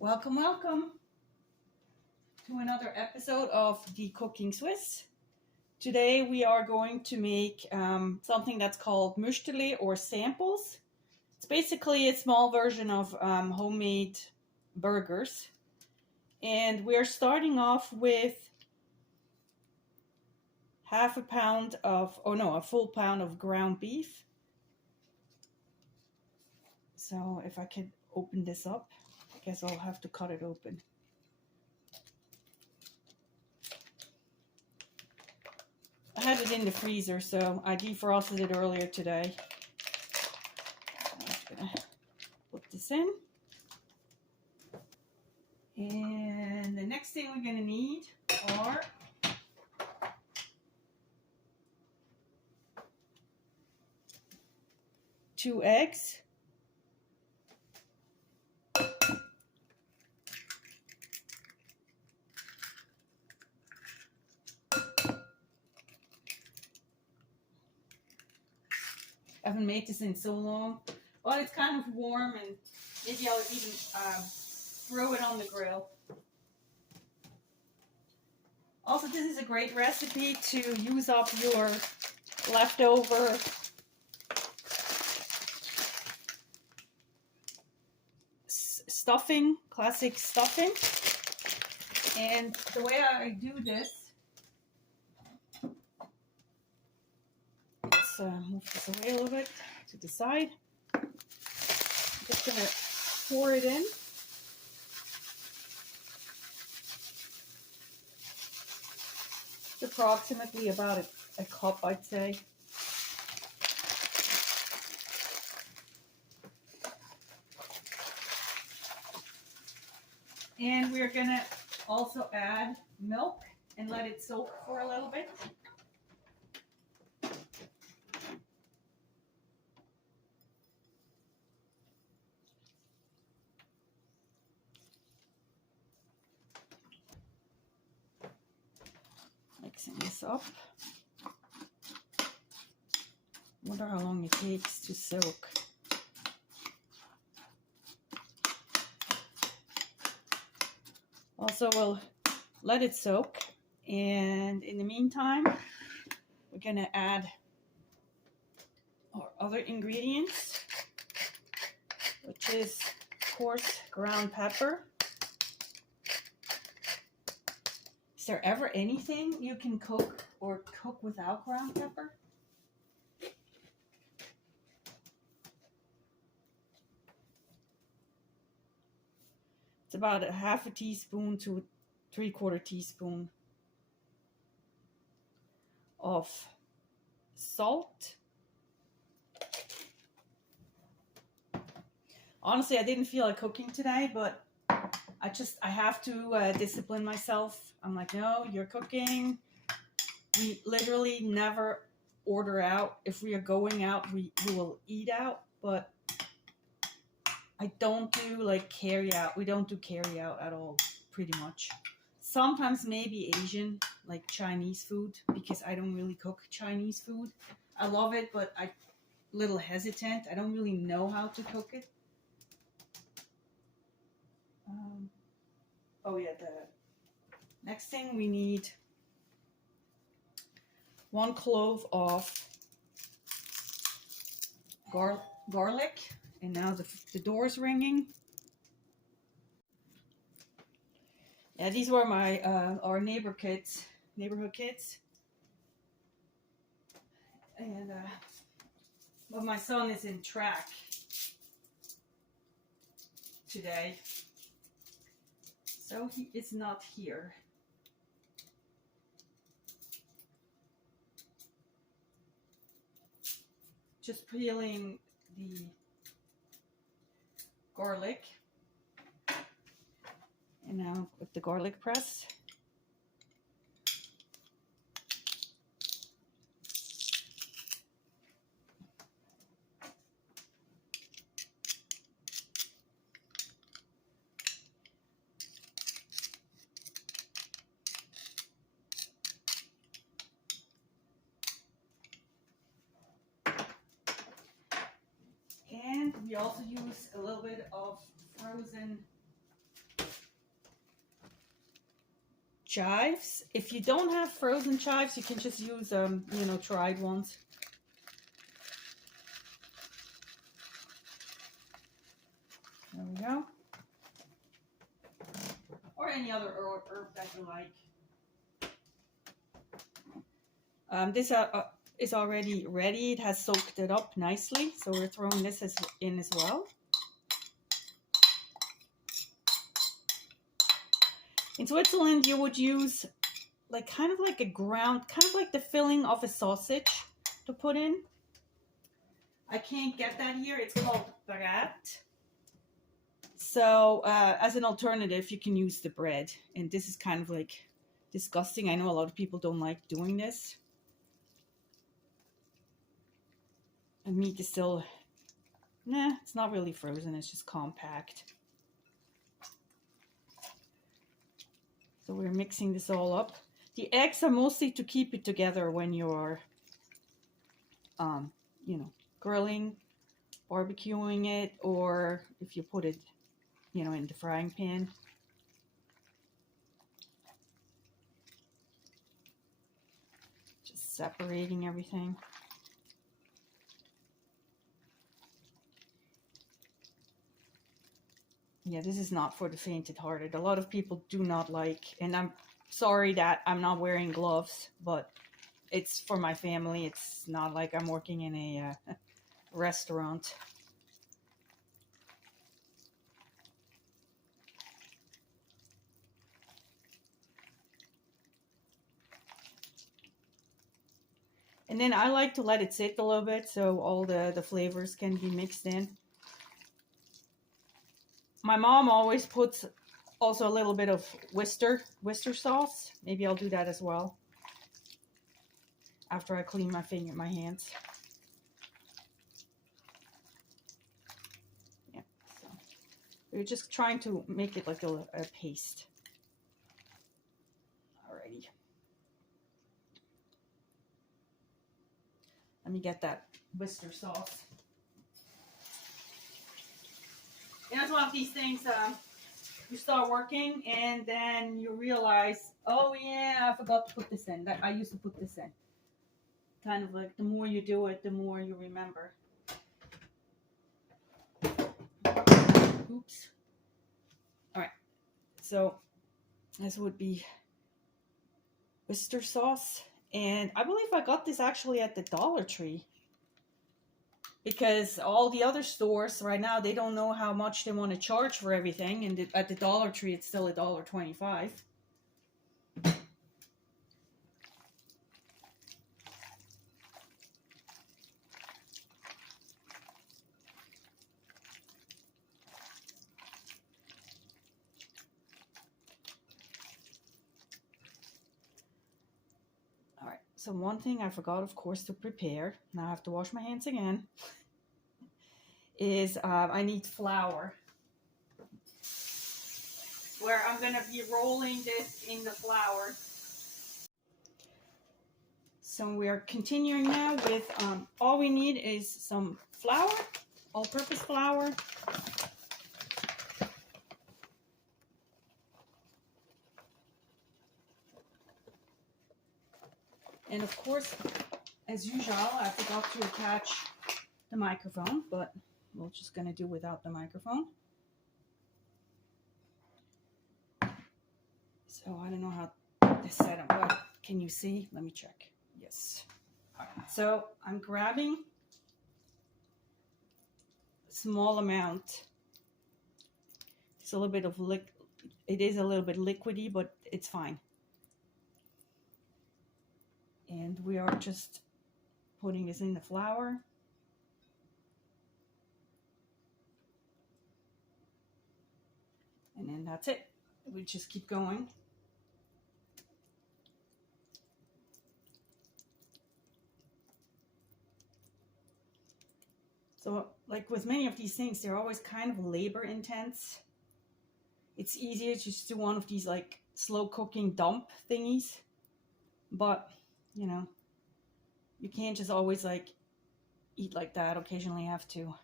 Welcome, welcome to another episode of The Cooking Swiss. Today we are going to make something that's called Müsterli or samples. It's basically a small version of homemade burgers. And we're starting off with a full pound of ground beef. So if I could open this up, I guess I'll have to cut it open. I had it in the freezer, so I defrosted it earlier today. I'm just gonna put this in. And the next thing we're gonna need are two eggs, I haven't made this in so long. Well, it's kind of warm, and maybe I'll even throw it on the grill. Also, this is a great recipe to use up your leftover stuffing, classic stuffing. And the way I do this, let's move this away a little bit to the side. I'm just going to pour it in. It's approximately about a cup, I'd say. And we're going to also add milk and let it soak for a little bit. Mixing this up. Wonder how long it takes to soak. Also, we'll let it soak, and in the meantime, we're gonna add our other ingredients, which is, of course, ground pepper. Is there ever anything you can cook without ground pepper? It's about a half a teaspoon to 3/4 teaspoon of salt. Honestly, I didn't feel like cooking today, but I have to discipline myself. I'm like, no, you're cooking. We literally never order out. If we are going out, we will eat out, but I don't do like carry out. We don't do carry out at all, pretty much. Sometimes maybe Asian, like Chinese food, because I don't really cook Chinese food. I love it, but I'm a little hesitant. I don't really know how to cook it. The next thing we need 1 clove of garlic. And now the door's ringing. Yeah, these were my our neighborhood kids, and but my son is in track today, so he is not here. Just peeling the garlic, and now with the garlic press. And we also use a little bit of frozen chives. If you don't have frozen chives, you can just use, you know, dried ones. There we go. Or any other herb that you like. This is already ready. It has soaked it up nicely, so we're throwing this in as well. In Switzerland, you would use like kind of like a ground, kind of like the filling of a sausage to put in. I can't get that here. It's called brat. So as an alternative, you can use the bread. And this is kind of like disgusting. I know a lot of people don't like doing this. The meat is still, nah, it's not really frozen. It's just compact. So we're mixing this all up. The eggs are mostly to keep it together when you're, you know, grilling, barbecuing it, or if you put it, you know, in the frying pan. Just separating everything. Yeah, this is not for the faint-hearted. A lot of people do not like, and I'm sorry that I'm not wearing gloves, but it's for my family. It's not like I'm working in a restaurant. And then I like to let it sit a little bit so all the flavors can be mixed in. My mom always puts also a little bit of Worcester sauce. Maybe I'll do that as well after I clean my hands. Yeah, so we're just trying to make it like a paste. Alrighty. Let me get that Worcester sauce. And it's one of these things, you start working and then you realize, oh yeah, I forgot to put this in. I used to put this in. Kind of like the more you do it, the more you remember. Oops. All right. So this would be Worcester sauce. And I believe I got this actually at the Dollar Tree. Because all the other stores right now, they don't know how much they want to charge for everything. And at the Dollar Tree, it's still $1.25. All right. So one thing I forgot, of course, to prepare. Now I have to wash my hands again. Is I need flour. Where I'm going to be rolling this in the flour. So we're continuing now with, all we need is some flour, all-purpose flour. And of course, as usual, I forgot to attach the microphone, but we're just going to do without the microphone. So I don't know how this set up, but can you see? Let me check. Yes. All right. So I'm grabbing a small amount. It's a little bit of it is a little bit liquidy, but it's fine. And we are just putting this in the flour. And then that's it. We just keep going. So like with many of these things, they're always kind of labor intense. It's easier just to do one of these like slow cooking dump thingies. But, you know, you can't just always like eat like that. Occasionally you have to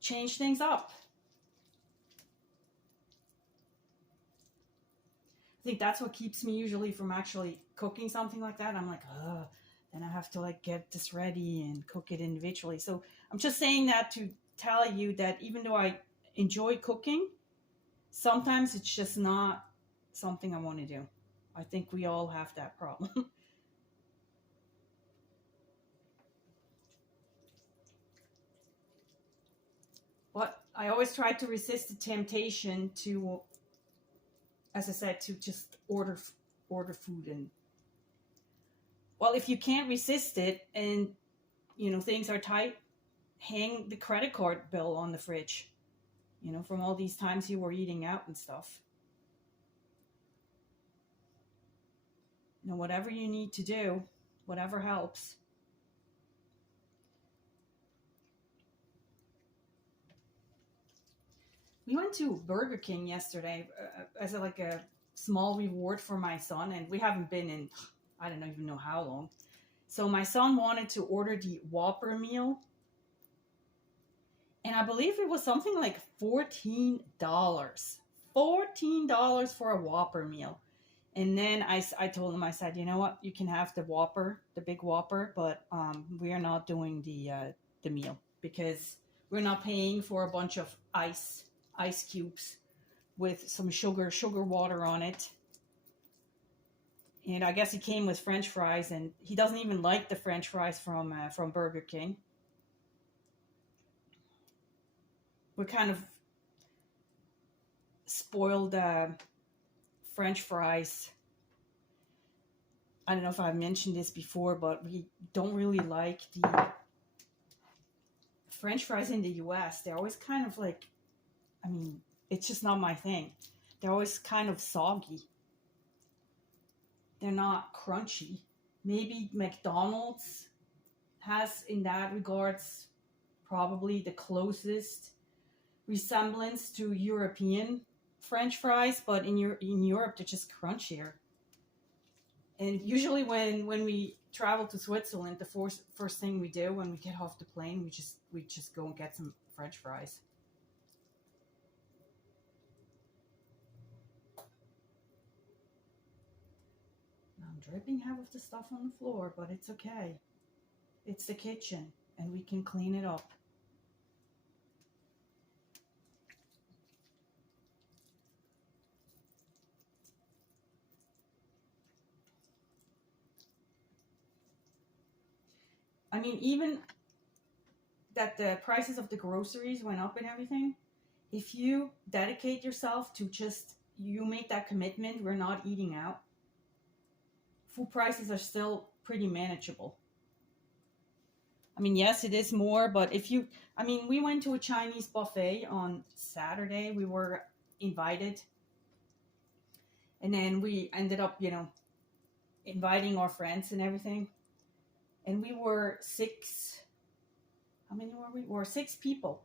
change things up. think that's what keeps me usually from actually cooking something like that. I'm like, then I have to like get this ready and cook it individually. So I'm just saying that to tell you that even though I enjoy cooking, sometimes it's just not something I want to do. I think we all have that problem. But I always try to resist the temptation to, as I said, to just order food. And well, if you can't resist it and things are tight, hang the credit card bill on the fridge, from all these times you were eating out and stuff. Whatever you need to do, whatever helps. We went to Burger King yesterday as like a small reward for my son, and we haven't been in, I don't even know how long. So my son wanted to order the Whopper meal, and I believe it was something like $14. $14 for a Whopper meal. And then I told him, I said, you know what, you can have the Whopper, the big Whopper, but we are not doing the meal because we're not paying for a bunch of ice cubes with some sugar water on it. And I guess he came with French fries, and he doesn't even like the French fries from Burger King. We're kind of spoiled French fries. I don't know if I've mentioned this before, but we don't really like the French fries in the US. They're always kind of like, it's just not my thing. They're always kind of soggy. They're not crunchy. Maybe McDonald's has, in that regards, probably the closest resemblance to European French fries, but in Europe they're just crunchier. And usually when we travel to Switzerland, the first thing we do when we get off the plane, we just go and get some French fries. Now I'm dripping half of the stuff on the floor, but it's okay. It's the kitchen, and we can clean it up. Even that the prices of the groceries went up and everything, if you dedicate yourself to you make that commitment, we're not eating out, food prices are still pretty manageable. Yes, it is more, but we went to a Chinese buffet on Saturday. We were invited. And then we ended up, inviting our friends and everything. And we were six. How many were we? We were 6 people.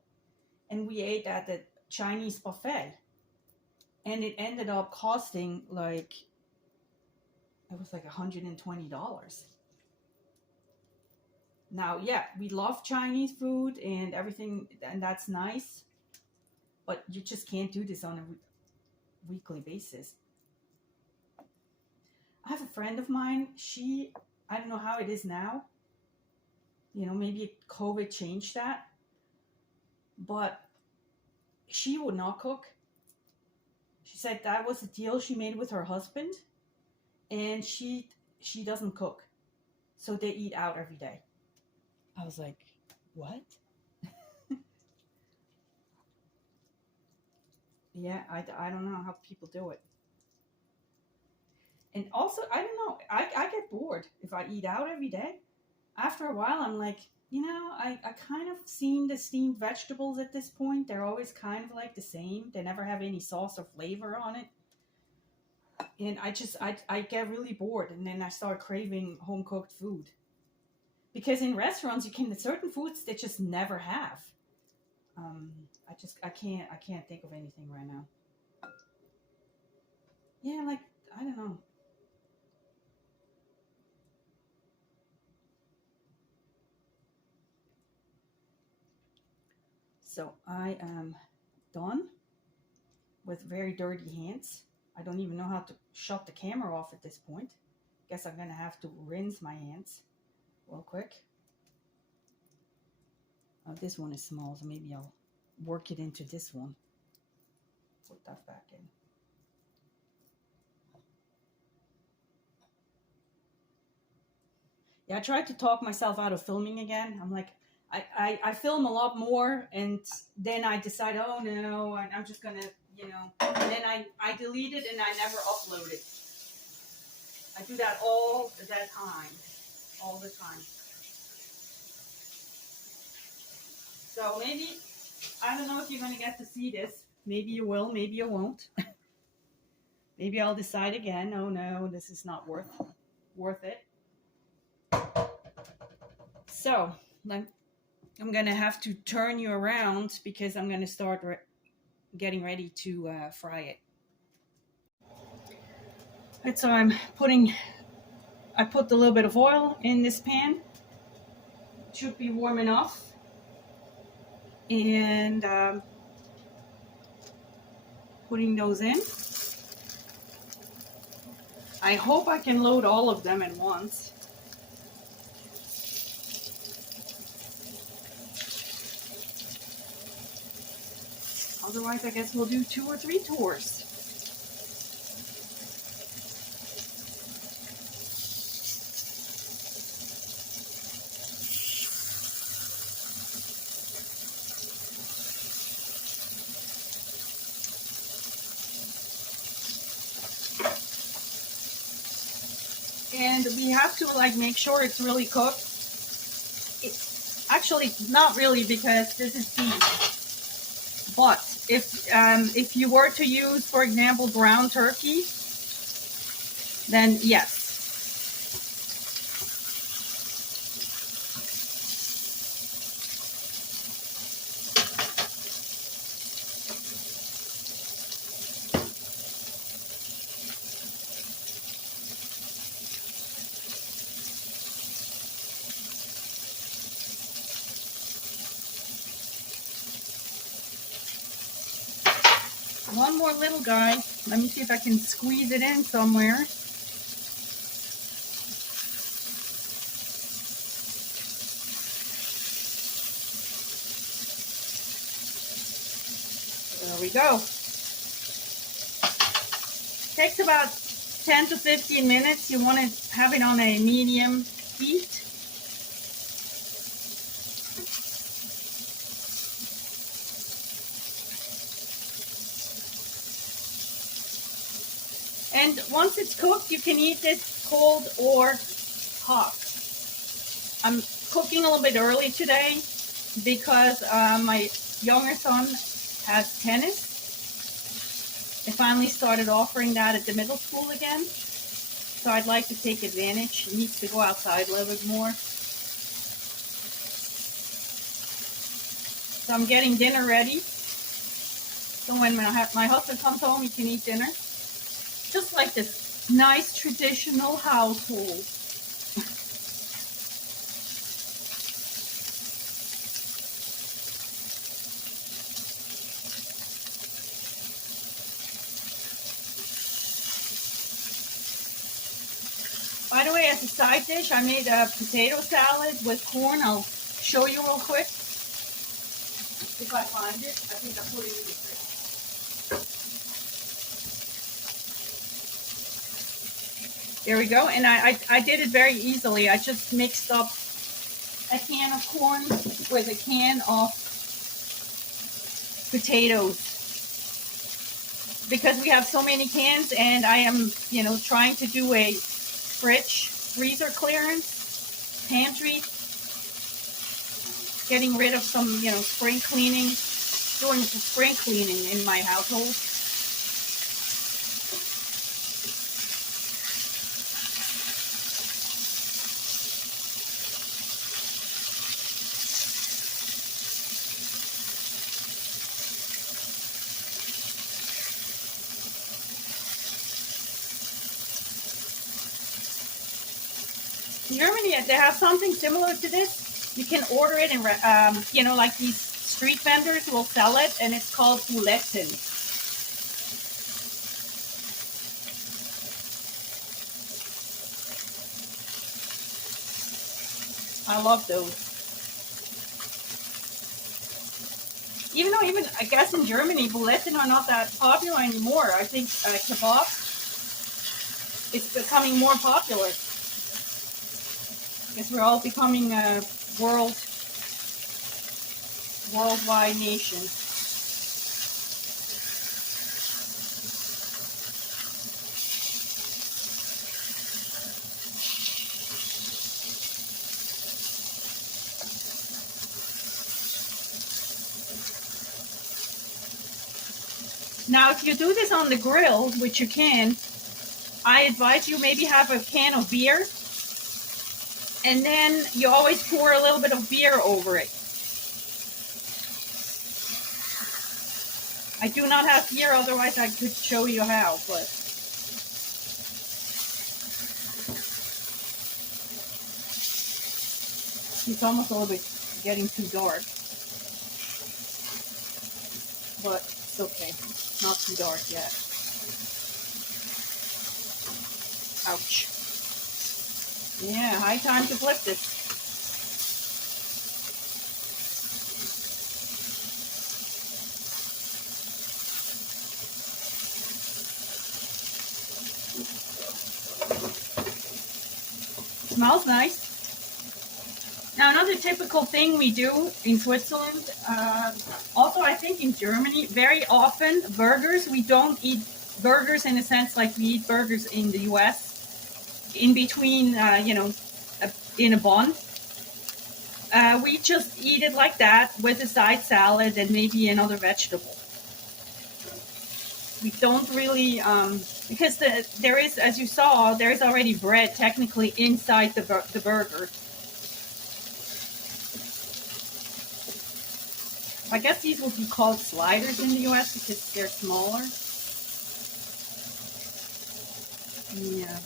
And we ate at the Chinese buffet. And it ended up costing it was like $120. Now, yeah, we love Chinese food and everything, and that's nice. But you just can't do this on a weekly basis. I have a friend of mine, I don't know how it is now. Maybe COVID changed that. But she would not cook. She said that was the deal she made with her husband. And she doesn't cook. So they eat out every day. I was like, what? Yeah, I don't know how people do it. And also, I don't know, I get bored if I eat out every day. After a while, I'm like, I kind of seen the steamed vegetables at this point. They're always kind of like the same. They never have any sauce or flavor on it. And I get really bored, and then I start craving home-cooked food. Because in restaurants, certain foods they just never have. I can't think of anything right now. Yeah, I don't know. So I am done with very dirty hands. I don't even know how to shut the camera off at this point. Guess I'm gonna have to rinse my hands real quick. Oh, this one is small, so maybe I'll work it into this one. Put that back in. Yeah, I tried to talk myself out of filming again. I'm like, I film a lot more, and then I decide, oh no, I'm just gonna, you know, and then I delete it and I never upload it. I do that all the time, all the time. So maybe, I don't know if you're gonna get to see this. Maybe you will, maybe you won't. Maybe I'll decide again, oh no, this is not worth it. So, I'm gonna have to turn you around because I'm gonna start getting ready to fry it. Right, so I put a little bit of oil in this pan. It should be warm enough. And putting those in. I hope I can load all of them at once. Otherwise, I guess we'll do 2 or 3 tours. And we have to like make sure it's really cooked. Actually, not really, because this is beef. But if you were to use, for example, ground turkey, then yes. One more little guy. Let me see if I can squeeze it in somewhere. There we go. Takes about 10 to 15 minutes. You want to have it on a medium heat. And once it's cooked, you can eat it cold or hot. I'm cooking a little bit early today because my younger son has tennis. They finally started offering that at the middle school again. So I'd like to take advantage. He needs to go outside a little bit more. So I'm getting dinner ready. So when my husband comes home, he can eat dinner. Just like this nice traditional household. By the way, as a side dish, I made a potato salad with corn. I'll show you real quick. If I find it, I think I put it in the fridge. There we go, and I did it very easily. I just mixed up a can of corn with a can of potatoes. Because we have so many cans, and I am, you know, trying to do a freezer clearance, pantry, getting rid of some, you know, spring cleaning, doing spring cleaning in my household. In Germany, they have something similar to this. You can order it in, you know, like these street vendors will sell it, and it's called Buletten. I love those. Even though, I guess in Germany, buletten are not that popular anymore. I think kebab is becoming more popular. I guess we're all becoming a worldwide nation. Now, if you do this on the grill, which you can, I advise you maybe have a can of beer, and then you always pour a little bit of beer over it. I do not have beer, otherwise I could show you how, but it's almost a little bit getting too dark. But it's okay. Not too dark yet. Ouch. Yeah, high time to flip this. Smells nice. Now, another typical thing we do in Switzerland, also I think in Germany, very often burgers, we don't eat burgers in a sense like we eat burgers in the US, in between, in a bun. We just eat it like that with a side salad and maybe another vegetable. We don't really, because there is, as you saw, there is already bread technically inside the burger. I guess these would be called sliders in the US because they're smaller. Yeah.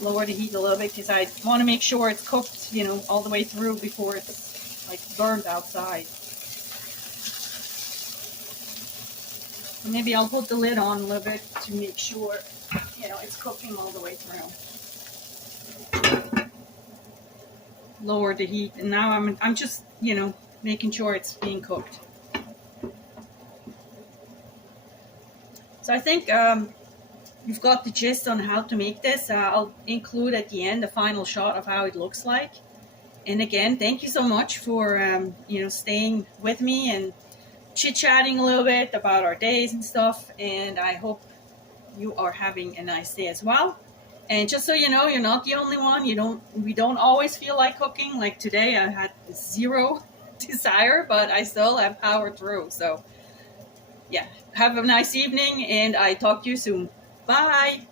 Lower the heat a little bit because I want to make sure it's cooked, all the way through before it's like burned outside. So maybe I'll put the lid on a little bit to make sure, it's cooking all the way through. Lower the heat, and now I'm just, making sure it's being cooked. So I think you've got the gist on how to make this. I'll include at the end a final shot of how it looks like. And again, thank you so much for staying with me and chit-chatting a little bit about our days and stuff. And I hope you are having a nice day as well. And just so you know, you're not the only one. We don't always feel like cooking. Like today, I had zero desire, but I still have powered through. So yeah, have a nice evening, and I talk to you soon. Bye.